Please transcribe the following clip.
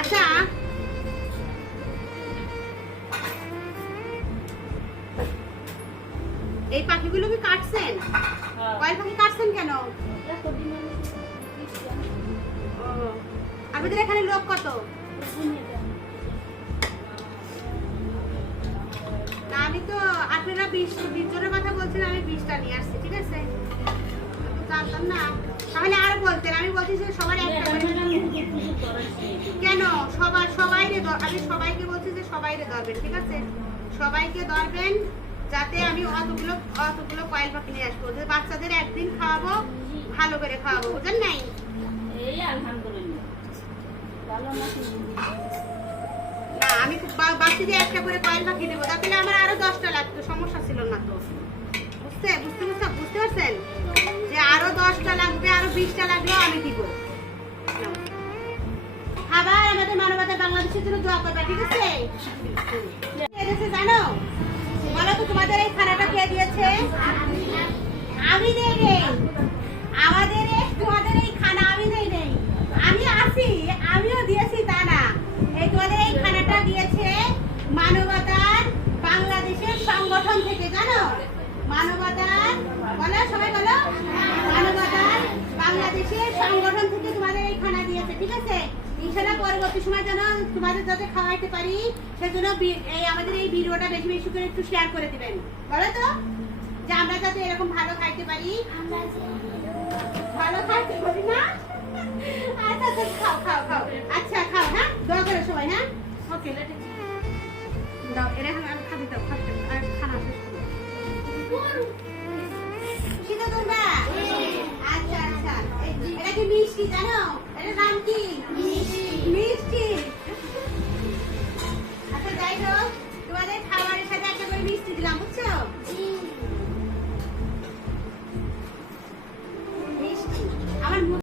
আচ্ছা এই পাখিগুলো কি কাটছেন? কয়েল পাখি কাটছেন কেন? আপনাদের এখানে লোক কত? না আমি তো আপনারা 20 জনের কথা বলছেন, আমি 20টা নিয়ে আসছি, ঠিক আছে? জানতাম না, তাহলে আর বলতেন। আমি বলছি যে সবার একটা কেন আমি সবাইকে বলছি যে সবাইরে ধরবেন, ঠিক আছে? সবাইকে ধরবেন যাতে আমি অতগুলো কয়েল পাখি নিয়ে আসবো। বাচ্চাদের একদিন খাওয়াবো, ভালো করে খাওয়াবো, বুঝলেন নাই? না আমি বাচ্চাদের একটা করে কয়েল পাখি দেবো, তাহলে আমার আরো 10টা লাগতো, সমস্যা ছিল না তো। বুঝতে পারছেন যে আরো 10টা লাগবে, আরো 20টা লাগলেও আমি দিব। খাবার আমাদের মানবতা বাংলাদেশের জন্য দোয়া করবে, ঠিক আছে? জানো বলো তো তোমাদের এই খানাটা কে দিয়েছে? আমি দেই নেই, তোমাদের এই খানা আমি দেই নেই। আমি আছি, আমিও দিয়েছি তা না। এই তোমাদের এই খানাটা দিয়েছে মানবতার বাংলাদেশের সংগঠন থেকে, জানো? মানবতার বলো, সবাই বলো, মানবতার বাংলাদেশের সংগঠন থেকে তোমাদের এই খানা দিয়েছে, ঠিক আছে? ইনশাআল্লাহ পরবর্তী সময় যেন তোমাদের যাতে খাওয়াইতে পারি সেজন্য আমাদের এই ভিডিওটা বেশি বেশি করে একটু শেয়ার করে দিবেন, বলো তো, যে আমরা যাতে এরকম ভালো খাইতে পারি। ভালো খাইতে পারি না? আচ্ছা খাও। আচ্ছা খাও, হ্যাঁ, দোয়া করো সবাই, হ্যাঁ? ওকে দাও, এটা আমি খাবি দাও, আর খানা শেষ করো। খুশি তো তোমরা? আচ্ছা এটা কি মিষ্টি, জানো? এটার নাম কি? মিষ্টি। আচ্ছা যাই হোক, তোমাদের খাবারের সাথে একটা করে মিষ্টি দিলাম, বুঝছো?